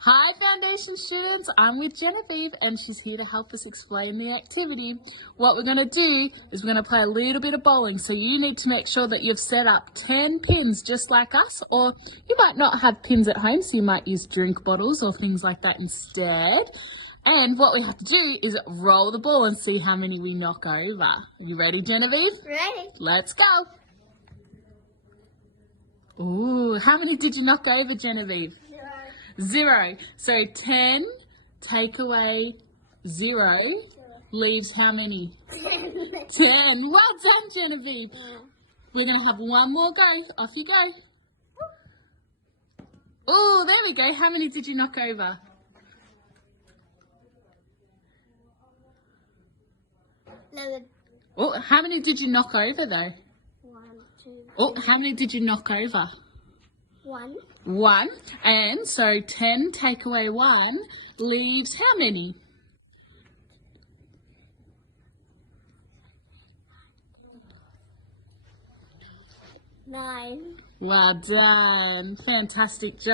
Hi Foundation students, I'm with Genevieve and she's here to help us explain the activity. What we're going to do is we're going to play a little bit of bowling, so you need to make sure that you've set up 10 pins just like us, or you might not have pins at home, so you might use drink bottles or things like that instead. And what we have to do is roll the ball and see how many we knock over. Are you ready, Genevieve? Ready. Let's go. Ooh, how many did you knock over, Genevieve? 0. So 10 take away 0 leaves how many? 10. Well done, Genevieve. We're going to have one more go. Off you go. Oh, there we go. How many did you knock over? 11. Oh, how many did you knock over though? 1, 2, 3. Oh, how many did you knock over? 1. 1. And so 10 take away 1 leaves how many? 9. Well done. Fantastic job.